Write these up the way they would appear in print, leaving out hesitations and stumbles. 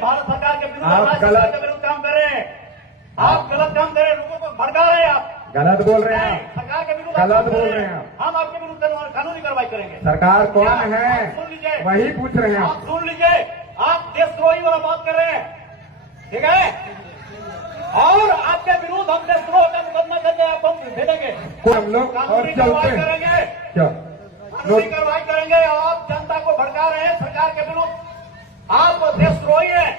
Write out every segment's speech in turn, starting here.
भारत सरकार के विरुद्ध, राज्य सरकार के विरुद्ध काम कर रहे हैं। आप गलत काम कर रहे हैं, लोगों को भड़का रहे हैं, आप गलत बोल रहे हैं, सरकार के विरुद्ध गलत बोल रहे हैं। हम आपके विरुद्ध कानूनी कार्रवाई करेंगे। सरकार कौन है सुन लीजिए, वही पूछ रहे हैं। आप सुन लीजिए, आप देशद्रोही वाला बात कर रहे हैं, ठीक है? और आपके विरुद्ध हम देशद्रोह का मुकदमा करके आप हम भेजेंगे, हम लोग और कानूनी चलते कार्रवाई हैं करेंगे, क्या कानूनी कार्रवाई करेंगे। आप जनता को भड़का रहे हैं सरकार के विरुद्ध, आप देशद्रोही हैं।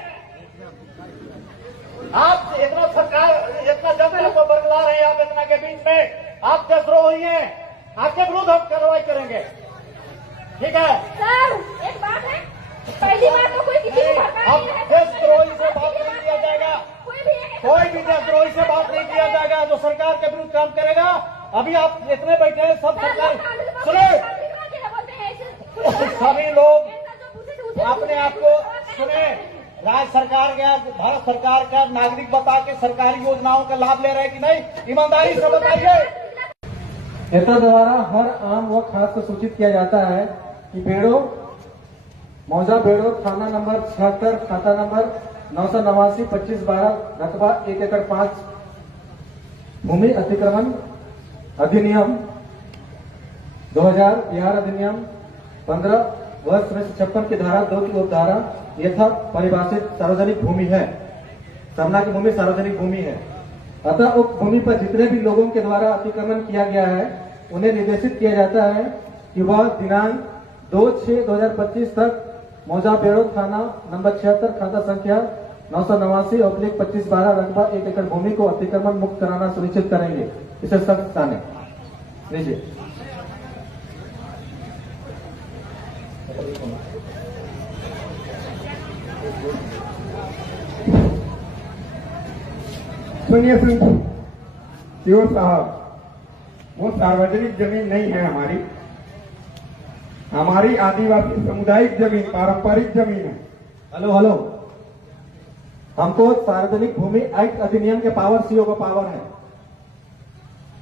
आप इतना सरकार, इतना जनता को बरगला रहे हैं, आप इतना के बीच में आप देशद्रोही हैं। आपके विरुद्ध हम कार्रवाई करेंगे, ठीक है? सर एक बात है, पहली बार तो कोई किसी को भड़का अब नहीं है। देशद्रोही से बात नहीं किया जाएगा, कोई भी देशद्रोही से बात नहीं किया जाएगा जो सरकार के विरुद्ध काम करेगा। अभी आप जितने बैठे हैं सब सरकार सुने, सभी लोग अपने आप को सुने, राज्य सरकार का, भारत सरकार का नागरिक बता के सरकारी योजनाओं का लाभ ले रहे हैं कि नहीं, ईमानदारी से बताइए। नेता द्वारा हर आम व खास को सूचित किया जाता है कि बेड़ो मौजा बेड़ो थाना नंबर 76 खाता नंबर 989 2512 रकबा 1 एकड़ 5 भूमि अतिक्रमण अधिनियम 2000 बिहार अधिनियम 15 वर्ष 56 की धारा 2 की उपधारा यथा परिभाषित सार्वजनिक भूमि है। सरना की भूमि सार्वजनिक भूमि है। अतः उक्त भूमि पर जितने भी लोगों के द्वारा अतिक्रमण किया गया है उन्हें निर्देशित किया जाता है कि वह दिनांक 2/6/2025 तक मौजा बेड़ो थाना नंबर 76 खाता संख्या 989/2512 रकबा 1 एकड़ भूमि को अतिक्रमण मुक्त कराना सुनिश्चित करेंगे। इसे सख्त जाने लीजिए। सुनिए सीओ साहब, वो सार्वजनिक जमीन नहीं है हमारी, हमारी आदिवासी सामुदायिक जमीन, पारंपरिक जमीन है। हेलो, हमको सार्वजनिक भूमि एक्ट अधिनियम के पावर सीओ का पावर है।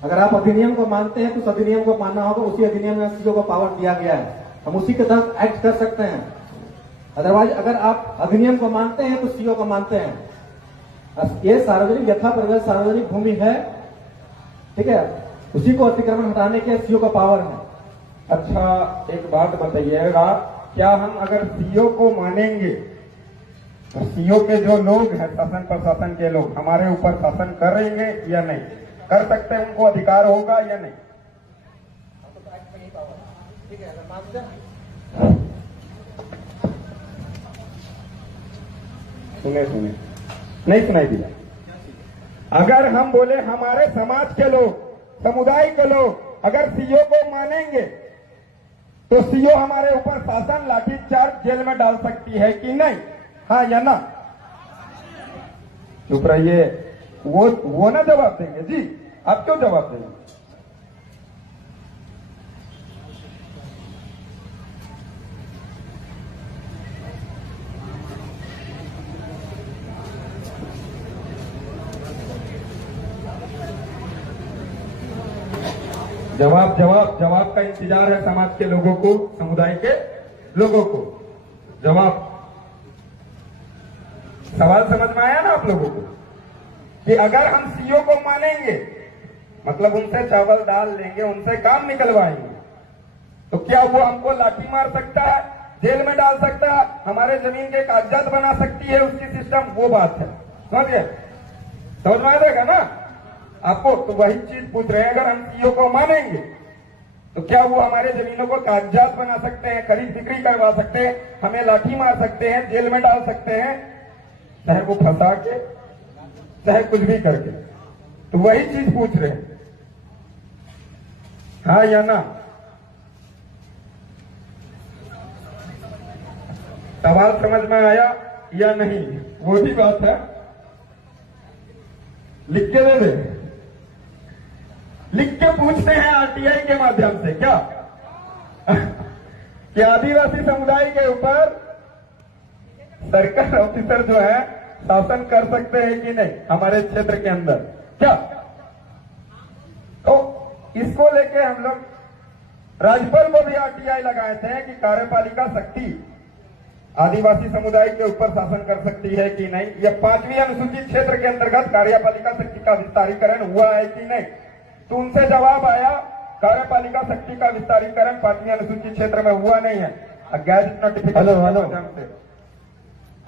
अगर आप अधिनियम को मानते हैं तो उस अधिनियम को मानना होगा, उसी अधिनियम में सीओ को पावर दिया गया है, हम उसी के तहत एक्ट कर सकते हैं। अदरवाइज अगर आप अधिनियम को मानते हैं तो सीओ को मानते हैं। ये सार्वजनिक यथा परिभाषित सार्वजनिक भूमि है, ठीक है, उसी को अतिक्रमण हटाने के सीओ का पावर है। अच्छा एक बात बताइएगा, क्या हम अगर सीओ को मानेंगे तो सीओ के जो लोग हैं, शासन प्रशासन के लोग, हमारे ऊपर शासन करेंगे या नहीं कर सकते, उनको अधिकार होगा या नहीं? सुने नहीं सुनाई दिया। अगर हम बोले हमारे समाज के लोग, समुदाय के लोग अगर सीओ को मानेंगे तो सीओ हमारे ऊपर शासन, लाठीचार्ज, जेल में डाल सकती है कि नहीं? हाँ या ना? चुप रहिए, वो ना जवाब देंगे जी, आप क्यों जवाब देंगे? जवाब का इंतजार है समाज के लोगों को, समुदाय के लोगों को। जवाब, सवाल समझ में आया ना आप लोगों को? कि अगर हम सीओ को मानेंगे, मतलब उनसे चावल दाल लेंगे, उनसे काम निकलवाएंगे, तो क्या वो हमको लाठी मार सकता है, जेल में डाल सकता है, हमारे जमीन के कागजात बना सकती है उसकी सिस्टम? वो बात है, समझिए, समझ में आएगा ना आपको? तो वही चीज पूछ रहे हैं, अगर हम सीओ को मानेंगे तो क्या वो हमारे जमीनों को कागजात बना सकते हैं, खरीद बिक्री करवा सकते हैं, हमें लाठी मार सकते हैं, जेल में डाल सकते हैं, चाहे वो फंसा के, चाहे कुछ भी करके? तो वही चीज पूछ रहे हैं, हाँ या ना? सवाल समझ में आया या नहीं? वो भी बात है, लिख के दे दे, लिख के पूछते हैं आरटीआई के माध्यम से क्या कि आदिवासी समुदाय के ऊपर सरकार ऑफिसर जो है शासन कर सकते हैं कि नहीं हमारे क्षेत्र के अंदर, क्या? तो इसको लेके हम लोग राज्यपाल को भी आरटीआई लगाए थे कि कार्यपालिका शक्ति आदिवासी समुदाय के ऊपर शासन कर सकती है कि नहीं, या 5वीं अनुसूचित क्षेत्र के अंतर्गत कार्यपालिका शक्ति का विस्तारीकरण हुआ है कि नहीं। तो उनसे जवाब आया कार्यपालिका शक्ति का विस्तारीकरण 5वीं अनुसूचित क्षेत्र में हुआ नहीं है। Gadget notification hello. के माध्यम से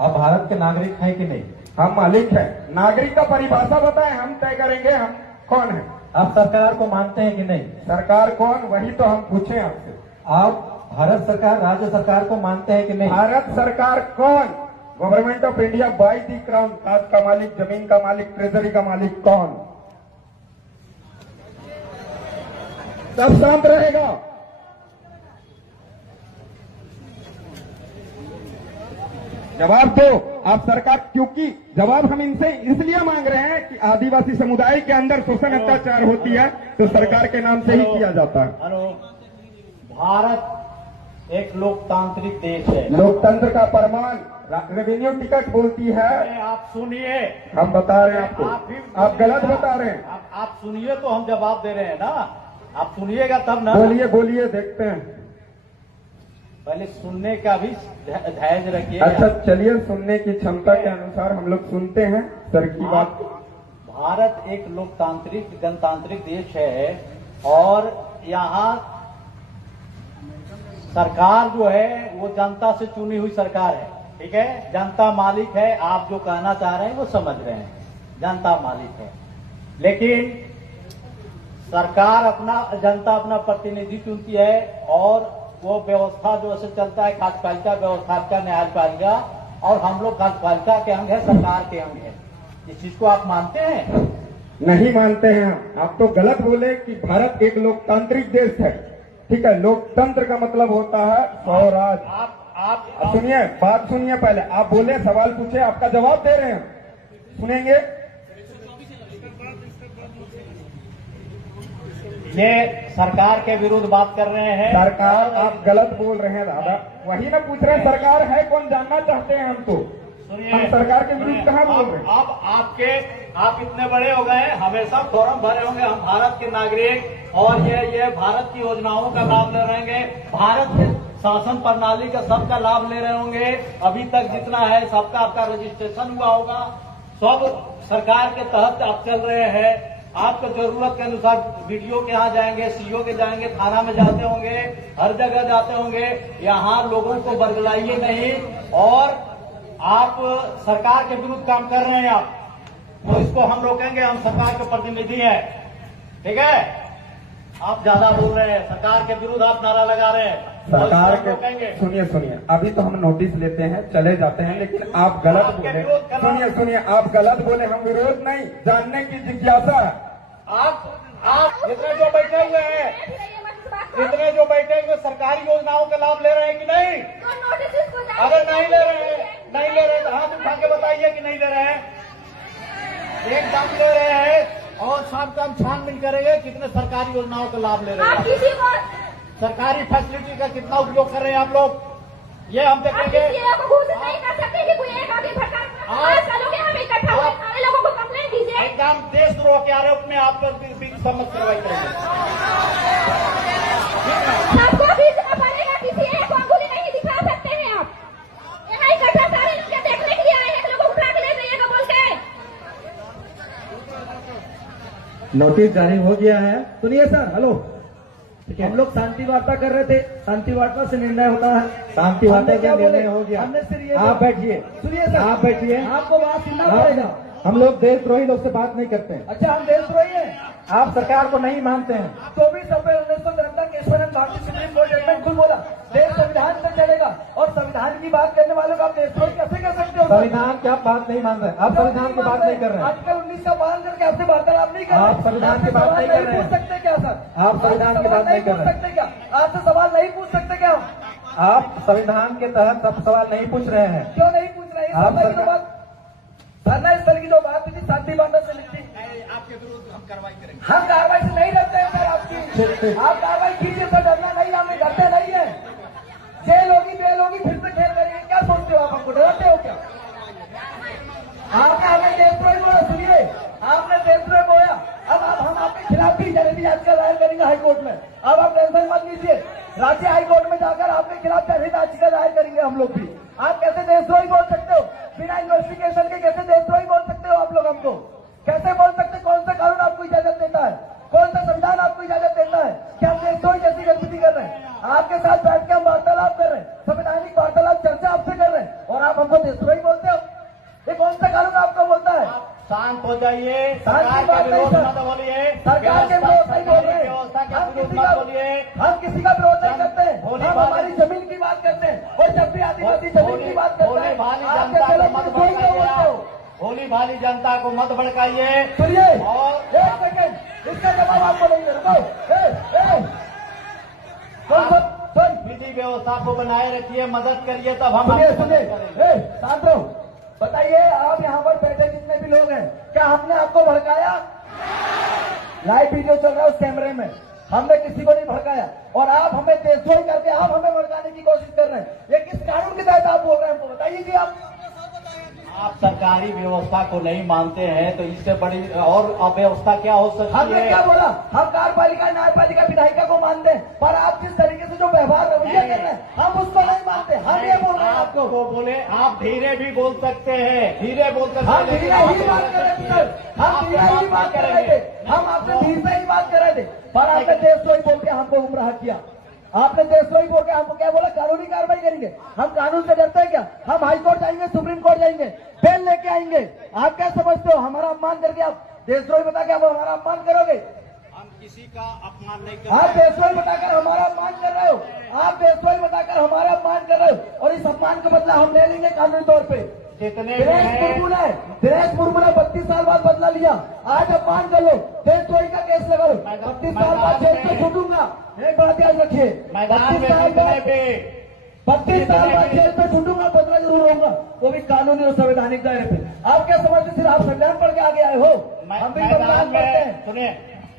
आप भारत के नागरिक हैं कि नहीं? हम मालिक है। नागरिक का परिभाषा बताएं, हम तय करेंगे हम कौन है। आप सरकार को मानते हैं कि नहीं? सरकार कौन, वही तो हम पूछे आपसे। आप भारत सरकार, राज्य सरकार को मानते हैं कि नहीं? भारत सरकार कौन? Government of India by the crown. ताज का मालिक, जमीन का मालिक, ट्रेजरी का मालिक कौन? सब शांत रहेगा। जवाब दो आप सरकार, क्योंकि जवाब हम इनसे इसलिए मांग रहे हैं कि आदिवासी समुदाय के अंदर शोषण अत्याचार होती है तो सरकार के नाम से ही किया जाता है। हेलो, भारत एक लोकतांत्रिक देश है। लोकतंत्र का प्रमाण रेवेन्यू टिकट बोलती है। आप सुनिए, हम बता रहे हैं आपको, आप गलत बता रहे हैं। आप सुनिए तो हम जवाब दे रहे हैं ना, आप सुनिएगा तब ना। बोलिए बोलिए, देखते हैं। पहले सुनने का भी धैर्य रखिए। अच्छा चलिए, सुनने की क्षमता के अनुसार हम लोग सुनते हैं सर की बात। भारत एक लोकतांत्रिक गणतांत्रिक देश है और यहाँ सरकार जो है वो जनता से चुनी हुई सरकार है। ठीक है, जनता मालिक है। आप जो कहना चाह रहे हैं वो समझ रहे हैं, जनता मालिक है। लेकिन सरकार जनता अपना प्रतिनिधि चुनती है और वो व्यवस्था जो ऐसे चलता है, कार्यपालिका व्यवस्था, न्यायपालिका, और हम लोग कार्यपालिका के अंग है, सरकार के अंग है। इस चीज को आप मानते हैं? नहीं मानते हैं। आप तो गलत बोले कि भारत एक लोकतांत्रिक देश है। ठीक है, लोकतंत्र का मतलब होता है स्वराज। आप सुनिए, बात सुनिए। पहले आप बोले, सवाल पूछे, आपका जवाब दे रहे हैं, सुनेंगे। ये सरकार के विरुद्ध बात कर रहे हैं। सरकार, आप गलत बोल रहे हैं दादा। वही ना पूछ रहे हैं, सरकार है कौन, जानना चाहते हैं हम तो। सुनिए, हम सरकार के विरुद्ध कहाँ बोल रहे हैं? आप इतने बड़े हो गए, हमेशा फॉर्म भरे होंगे, हम भारत के नागरिक और ये भारत की योजनाओं का लाभ ले रहेंगे, भारत के शासन प्रणाली का सबका लाभ ले रहे होंगे। अभी तक जितना है सबका आपका रजिस्ट्रेशन हुआ होगा, सब सरकार के तहत आप चल रहे हैं। आपको जरूरत के अनुसार वीडियो के यहाँ जाएंगे, सीओ के जाएंगे, थाना में जाते होंगे, हर जगह जाते होंगे। यहाँ लोगों को बरगलाइए नहीं, और आप सरकार के विरुद्ध काम कर रहे हैं आप, तो इसको हम रोकेंगे। हम सरकार के प्रतिनिधि हैं, ठीक है? आप ज्यादा बोल रहे हैं, सरकार के विरुद्ध आप नारा लगा रहे हैं, सरकार तो इसको रोकेंगे। के सुनिए, अभी तो हम नोटिस लेते हैं, चले जाते हैं, लेकिन आप गलत आपके बोले। विरोध करना- सुनिए, आप गलत बोले। हम विरोध नहीं, जानने की जिज्ञासा है। आप इतने जो बैठे हुए हैं, इतने जो बैठे हुए सरकारी योजनाओं का लाभ ले रहे हैं कि नहीं? अगर नहीं ले रहे हैं तो हाथ उठा के बताइए कि नहीं ले रहे हैं। एकदम ले रहे हैं, और सबका हम छानबीन करेंगे कितने सरकारी योजनाओं का लाभ ले रहे आप हैं, किसी को सरकारी फैसिलिटी का कितना उपयोग कर रहे हैं आप लोग, ये हम आप देखेंगे। किसी को घोषित नहीं कर सकते कि कोई एक आगे भटका। आज करोगे, हम इकट्ठा हुए सारे लोगों को कंप्लेंट दीजिए। एकदम देशद्रोह के आरोप में आप पर भी समझ कार्रवाई करेंगे। सबको खींचना पड़ेगा, किसी एक को अंगुली नहीं दिखा सकते हैं आप। यहाँ इकट्ठा सारे लोग देखने के लिए आए हैं, लोगों को उठा के ले जाइएगा बोल के। नोटिस जारी हो गया है। सुनिए सर, हेलो, हम लोग शांति वार्ता कर रहे थे, शांति वार्ता से निर्णय होता है। शांति वार्ता का निर्णय हो गया। हमने सिर्फ ये आप बैठिए, सुनिए सर, आप बैठिए। आपको बात सुनना पड़ेगा। हम लोग देशद्रोही लोग से बात नहीं करते हैं। अच्छा, हम देशद्रोही हैं? आप सरकार को नहीं मानते हैं। 24 अप्रैल 1973 केशवानंद भारतीय सुप्रीम कोर्ट जजमेंट खुद बोला, देश संविधान से चलेगा, और संविधान की बात करने वालों को आप देशद्रोही कैसे कर सकते हो? संविधान की आप बात नहीं मान रहे, आप संविधान की बात नहीं कर रहे हैं। आर्टिकल 19 का पालन करके आपसे वार्तालाप नहीं कर रहे। आप संविधान की बात नहीं कर रहे हैं। पूछ सकते क्या सर? आप संविधान की बात नहीं कर रहे हैं। सकते क्या? आपसे सवाल नहीं पूछ सकते क्या? आप संविधान के तहत सब सवाल नहीं पूछ रहे हैं। क्यों नहीं पूछ रहे? आप धरना की जो बात, धरना स्थल की जो बात थी, शांति वार्ता से लिखती। आपके विरुद्ध हम कार्रवाई करेंगे। हम कार्रवाई से नहीं डरते हैं सर आपकी। आप कार्रवाई कीजिए सर, डरना नहीं, हमें डरते नहीं है। जेल होगी, बेल होगी, फिर से खेल करेंगे, क्या सोचते हो आप? हमको डरते हो क्या? आपने हमें देशद्रोही बोला। सुनिए, आपने देशद्रोही बोला, अब हम आपके खिलाफ भी जनहित याचिका दायर करेंगे हाईकोर्ट में। अब आप टेंशन मत लीजिए, राज्य हाईकोर्ट में जाकर आपके खिलाफ जनहित याचिका दायर करेंगे हम लोग भी। आप कैसे देशद्रोही बोल सकते हो? बिना इन्वेस्टिगेशन के कैसे देशद्रोही बोल सकते हो आप लोग हमको? कैसे बोल सकते? कौन सा कानून आपको इजाजत देता है? कौन सा संविधान आपको इजाजत देता है कि आप देशद्रोही जैसी गतिविधि कर रहे हैं? आपके साथ बैठ के हम वार्तालाप कर रहे हैं, संवैधानिक वार्तालाप चर्चा आपसे कर रहे हैं, और आप हमको देशद्रोही बोलते हो? ये कौन सा कानून आपको बोलता है? शांत हो जाइए, शांत की सरकार बात के नहीं विरोध सर। मत बोलिए, सरकार के विरोध नहीं बोल रहे हैं। व्यवस्था के हम विरोध किसी मत का बोलिए। विरोध नहीं करते हैं। भोली हम भाली- हमारी जमीन की बात करते हैं, और जब भी आदिवासी जमीन की बात करते भोली हैं भाली आप जनता कैसे को लोग मत देशद्रोही क्यों बोलते हो? भड़काइए, भोली भाली जनता को मत भड़काइए। सुनिए, और एक सेकंड, इसका जवाब आपको नहीं दे रहा। सुन, विधि व्यवस्था को बनाए रखिए, मदद करिए, तब हम सुनिए आपकी सुनिए, मदद करेंगे। शांत रहो। बताइए, आप यहाँ पर बैठे जितने भी लोग हैं, क्या हमने आपको भड़काया? लाइव वीडियो चल रहा है उस कैमरे में, हमने किसी को नहीं भड़काया, और आप हमें देशद्रोही करके आप हमें भड़काने की कोशिश कर रहे हैं। ये किस कानून के तहत आप बोल रहे हैं, हमको बताइए कि आप सरकारी व्यवस्था को नहीं मानते हैं तो इससे बड़ी और अव्यवस्था क्या हो सकती हमने है? क्या बोला? हम कार्यपालिका न्यायपालिका विधायिका को मानते हैं, पर आप जिस तरीके से जो व्यवहार रवैया कर रहे हैं हम उसको नहीं मानते। हम ये बोल रहे हैं आपको। वो बोले आप धीरे भी बोल सकते हैं, धीरे बोल सकते हम हैं, धीरे ही बात कर रहे थे सर, हम धीरे ही बात कर रहे थे, हम आपसे धीरे से ही बात कर रहे थे, पर आपने देशद्रोही बोल के हमको गुमराह किया। आपने देशद्रोही बोल के हमको क्या बोला? कानूनी कार्रवाई करेंगे। हम कानून से डरते हैं क्या? हम हाई कोर्ट जाएंगे, सुप्रीम कोर्ट जाएंगे, बेल लेके आएंगे। आप क्या समझते हो? हमारा अपमान करके आप देशद्रोही बता के आप हमारा अपमान करोगे? हम किसी का अपमान नहीं आप करते। देशद्रोही बताकर हमारा अपमान कर रहे हो, आप देशद्रोही बताकर हमारा अपमान कर रहे हो, और इस अपमान का बदला हम ले लेंगे कानूनी तौर पे। जितने भी दिनेश हैं, मुर्मू ने 32 साल बाद बदला लिया, आज अपमान कर लो, देशद्रोही का केस लगा लो, 32 साल बाद जेल से छूटूंगा। एक बात याद रखिए, मैदान में 32 साल जितने बाद भी 32 साल बाद जेल से छूटूंगा, बदला जरूर होगा, वो भी कानूनी और संवैधानिक दायरे पे। आप क्या समझते? सिर्फ आप संविधान पढ़ के आगे आए हो? हम भी मैदान संविधान पढ़ते में हैं। सुनिए,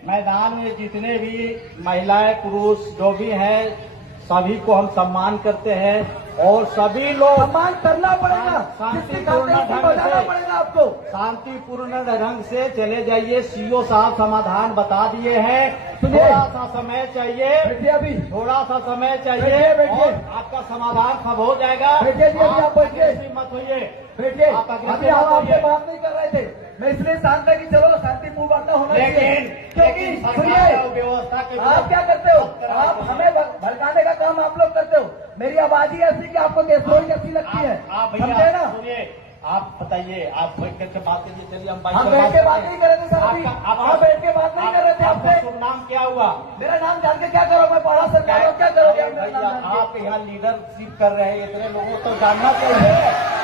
मैदान में जितने भी महिलाएं पुरुष जो भी हैं सभी को हम सम्मान करते हैं, और सभी लोग सम्मान करना पड़ेगा, शांतिपूर्ण जिसकी खातिर उसको ढंग बजाना से- पड़ेगा आपको। शांतिपूर्ण ढंग से चले जाइए। सीओ साहब समाधान बता दिए हैं, सुनिए। थोड़ा सा समय चाहिए, बैठिए अभी, थोड़ा सा समय चाहिए, बैठिए, बैठिए। और आपका समाधान सब हो जाएगा। बैठिए जी, अभी आप बैठिए। aggressive मत होइए। देखिए, आप अग्रसर अभी हम मत आपसे होइए। बात नहीं कर रहे थे, मैं इसलिए शांत है कि चलो शांतिपूर्ण वार्ता होना चाहिए। क्योंकि लेकिन सुनिए, सरकार और व्यवस्था के आप क्या करते हो? आप हमें भड़काने का काम आप लोग करते हो। मेरी आवाज ही ऐसी कि आपको देशद्रोही कैसी लगती है, आप समझे भैया ना? सुनिए, आप बताइए, आप बैठ करके बात कीजिए। चलिए हम हम बैठ के बात नहीं कर रहे थे सर, अभी आप बैठ के बात नहीं कर रहे थे आपका आपसे। शुभ नाम क्या हुआ? मेरा नाम जान के क्या करोगे? मैं पढ़ा सरकार हो, क्या करोगे आप मेरा भैया, नाम जान आप यहाँ लीडरशिप कर रहे हैं, इतने लोगों को तो जानना चाहिए,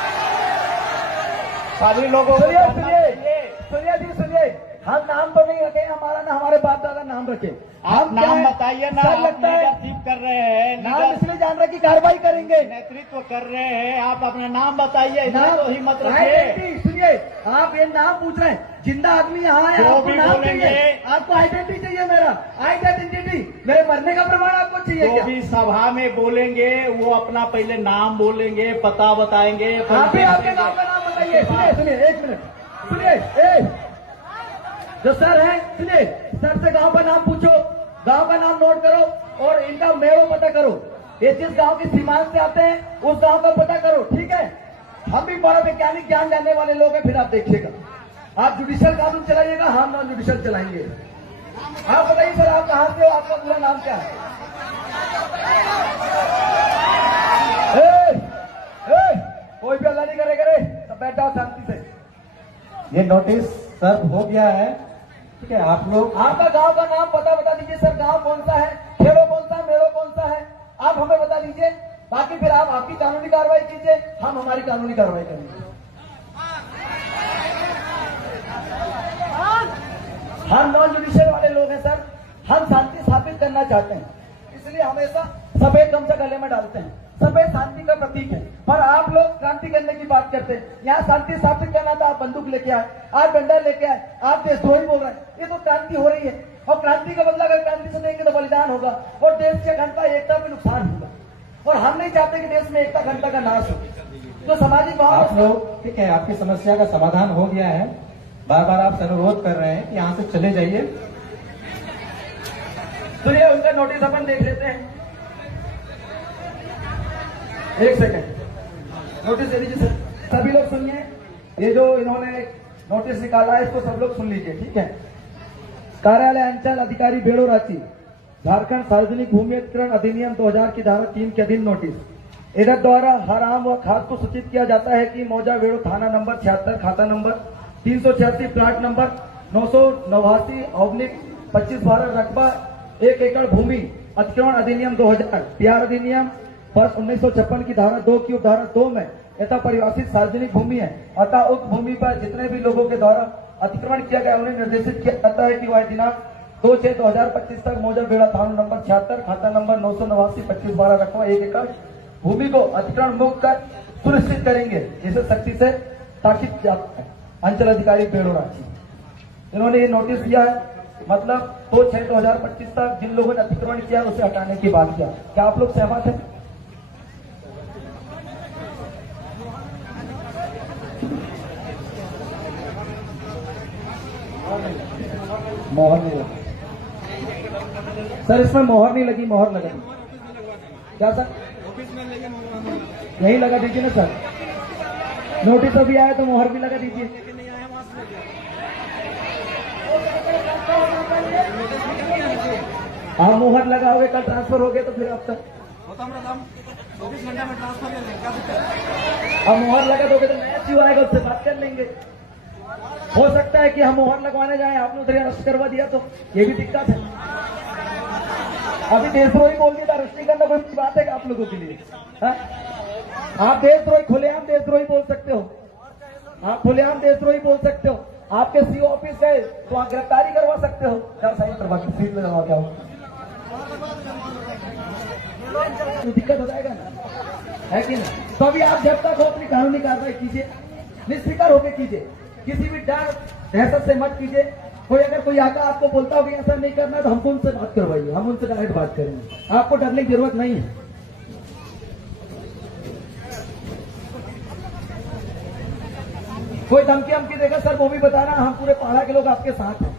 सभी लोगों के? को सुनिए जानना सुनिए चाहिए। सुनिए जी, सुनिए, हम नाम तो नहीं रखे, हमारा ना हमारे बाप दादा नाम रखे। आप हम क्या नाम है? बताइए ना, सर आप लगता है लीडरशिप कर रहे हैं, नाम लीडर इसलिए जान रहे कि कार्रवाई करेंगे। नेतृत्व कर रहे हैं, आप अपना नाम बताइए, इतना नाम तो हिम्मत रखिए। आइडेंटिटी, सुनिए, आप ये नाम पूछ रहे हैं, जिंदा आदमी यहाँ है, जो आपको भी नाम बोलेंगे। चाहिए, आपको आइडेंटिटी चाहिए। मेरा आइडेंटिटी, मेरे मरने का प्रमाण आपको चाहिए जो क्या? भी सभा में बोलेंगे वो अपना पहले नाम बोलेंगे, पता बताएंगे। आप भी आपके गांव का नाम बताइए। सुनिए सुनिए, एक मिनट सुनिए, जो सर है, सुनिए, सर से गांव का नाम पूछो, गांव का नाम नोट करो, और इनका मेड़ो पता करो। ये जिस गांव की सीमांत से आते हैं उस गांव का पता करो, ठीक है? हम भी बड़ा वैज्ञानिक ज्ञान जानने वाले लोग हैं, फिर आप देखिएगा। आप जुडिशियल कानून चलाइएगा, हम नॉन जुडिशियल चलाएंगे। आप बताइए सर, आप कहाँ से हो? आपका पूरा नाम क्या है? कोई भी अल्लाह नहीं करे, सब बैठ जाओ शांति से। ये नोटिस सर्व हो गया है, ठीक है? आप लोग आपका गांव का नाम पता बता दीजिए सर, गांव कौन सा है, खेड़ो कौन सा, मेड़ो कौन सा है, आप हमें बता दीजिए। बाकी फिर आप आपकी कानूनी कार्रवाई कीजिए, हम हमारी कानूनी कार्रवाई करेंगे। हम नॉन जुडिशियल वाले लोग हैं सर, हम शांति स्थापित करना चाहते हैं, इसलिए हमेशा सफेद गमछा गले में डालते हैं। सफेद शांति का प्रतीक है, पर आप लोग क्रांति करने की बात करते हैं। यहाँ शांति स्थापित करना था, आप बंदूक लेके आए, आप डंडा लेके आए, आप देशद्रोही बोल रहे हैं। ये तो क्रांति हो रही है, और क्रांति का बदला अगर क्रांति से देंगे तो बलिदान होगा, और देश के अखंडता एकता में नुकसान होगा, और हम नहीं चाहते कि देश में एकता अखंडता का नाश हो। तो सामाजिक आप भाव लोग, ठीक है, आपकी समस्या का समाधान हो गया है। बार बार आप अनुरोध कर रहे हैं कि यहाँ से चले जाइए। सुनिए, उनका नोटिस अपन देख लेते हैं। एक सेकंड, नोटिस दे दीजिए सर। सभी लोग सुनिए, ये जो इन्होंने नोटिस निकाला है इसको सब लोग सुन लीजिए, ठीक है। कार्यालय अंचल अधिकारी बेड़ो रांची, झारखंड सार्वजनिक भूमि अधिग्रहण अधिनियम 2000 की धारा 3 के अधीन नोटिस। इधर द्वारा हर आम व खास को सूचित किया जाता है कि मौजा बेड़ो थाना नंबर 76, खाता नंबर 386, प्लाट नंबर 989/25/12, रकबा 1 एकड़ भूमि अतिक्रमण अधिनियम 2000, बिहार अधिनियम वर्ष 1956 की धारा 2 की उपधारा 2 में यथा परिभाषित सार्वजनिक भूमि है। अतः उक्त भूमि पर जितने भी लोगों के द्वारा अतिक्रमण किया गया उन्हें निर्देशित किया जाता है कि वह दिनांक 2/6/2025 तक मौजा बेड़ा थाना नंबर 76, खाता नंबर 989/25/12, रकबा 1 एकड़ भूमि को अतिक्रमण मुक्त कर सुनिश्चित करेंगे। इसे सख्ती से ताकीद जाता है। अंचल अधिकारी बेड़ो रांची, इन्होंने ये नोटिस दिया है, मतलब 2/6/2025 तक जिन लोगों ने अतिक्रमण किया उसे हटाने की बात किया। क्या आप लोग सहमत हैं? मोहर नहीं लगी सर, इसमें मोहर नहीं लगी, मोहर लगा दी। क्या सर? यही लगा दीजिए ना सर, नोटिस अभी आया तो मोहर भी लगा दीजिए। आप मोहर लगाओगे, कल ट्रांसफर हो गया तो फिर अब तक 24 घंटे में ट्रांसफर कर लेंगे। अब मोहर लगा दोगे तो नया क्यों आएगा, उससे बात कर लेंगे। हो सकता है कि हम मोहर लगवाने जाएं, आपने उधर अरेस्ट करवा दिया तो ये भी दिक्कत है। अभी देशद्रोही बोल दिया, अरेस्ट नहीं करना कोई बात है आप लोगों के लिए? हा? आप देशद्रोही, खुलेआम देशद्रोही बोल सकते हो, आप खुलेआम देशद्रोही बोल सकते हो। आपके सीओ ऑफिस गए तो आप गिरफ्तारी करवा सकते हो। क्या साइन करवा के सीट में लगा क्या हो, तो दिक्कत हो जाएगा ना, है कि नहीं? तो अभी आप जब तक हो अपनी कानूनी कार्रवाई कीजिए, निष्फिक्र होकर कीजिए, किसी भी डर दहशत से मत कीजिए। कोई अगर कोई आका आपको बोलता हो कि ऐसा नहीं करना तो हमको उनसे बात करवाइए, हम उनसे डायरेक्ट बात करेंगे, आपको डरने की जरूरत नहीं है। कोई धमकी हमकी देगा सर वो भी बताना, हम पूरे पहाड़ा के लोग आपके साथ हैं।